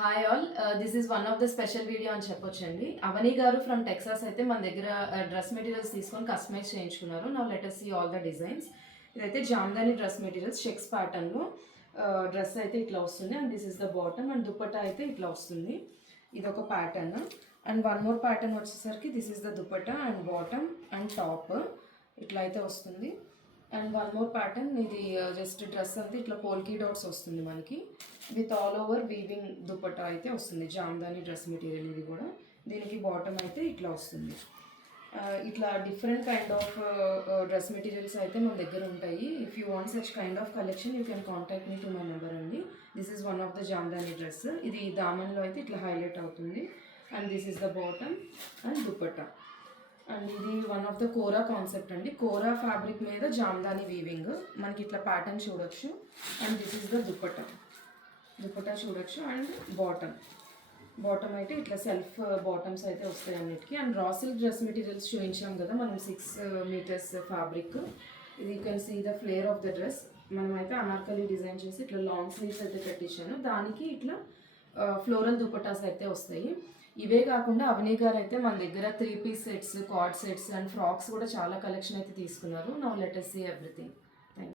Hi all, this is one of the special video అని చెప్పొచ్చండి. Avani garu from Texas అయితే మన దగ్గర డ్రెస్ మెటీరియల్స్ తీసుకొని కస్టమైజ్ చేయించుకున్నారు. Now let us see all the designs. ఇదైతే జామ్దాని డ్రెస్ మెటీరియల్స్ చెక్స్ ప్యాటర్న్లో డ్రెస్ అయితే ఇట్లా వస్తుంది and this is the bottom and dupatta అయితే ఇట్లా వస్తుంది. ఇది ఒక pattern and one more pattern వచ్చేసరికి this is the dupatta and bottom and top ఇట్లా అయితే వస్తుంది. అండ్ వన్ మోర్ ప్యాటర్న్ ఇది జస్ట్ డ్రెస్ అంతా ఇట్లా పోల్కీ డాట్స్ వస్తుంది మనకి with all over weaving dupatta అయితే వస్తుంది. జామ్దాని డ్రెస్ మెటీరియల్ ఇది కూడా. దీనికి బాటమ్ అయితే ఇట్లా వస్తుంది. ఇట్లా different kind of dress materials అయితే మన దగ్గర ఉంటాయి. If you want such kind of collection you can contact me to my number అండి. This is one of the Jamdani dress. ఇది దామన్లో అయితే ఇట్లా హైలైట్ అవుతుంది and this is the bottom and dupatta. And ఇది one of the kora concept అండి. Kora fabric మీద Jamdani weaving మనకి ఇట్లా ప్యాటర్న్ చూడొచ్చు and this is the dupatta. Dupatta చూడొచ్చు అండ్ బాటమ్ అయితే ఇట్లా సెల్ఫ్ బాటమ్స్ అయితే వస్తాయి అన్నిటికీ. And raw silk dress materials చూపించాం కదా మనం 6 మీటర్స్ ఫ్యాబ్రిక్. ఇది you can see the flare of the dress. మనం అయితే అనార్కలి డిజైన్ చేసి ఇట్లా లాంగ్ స్లీవ్స్ అయితే పెట్టించాను. దానికి ఇట్లా ఫ్లోరల్ దుపట్టాస్ అయితే వస్తాయి. ఇవే కాకుండా అవని గారు అయితే మన దగ్గర 3 piece sets, cord sets and frocks కూడా చాలా కలెక్షన్ అయితే తీసుకున్నారు. Now let us see everything.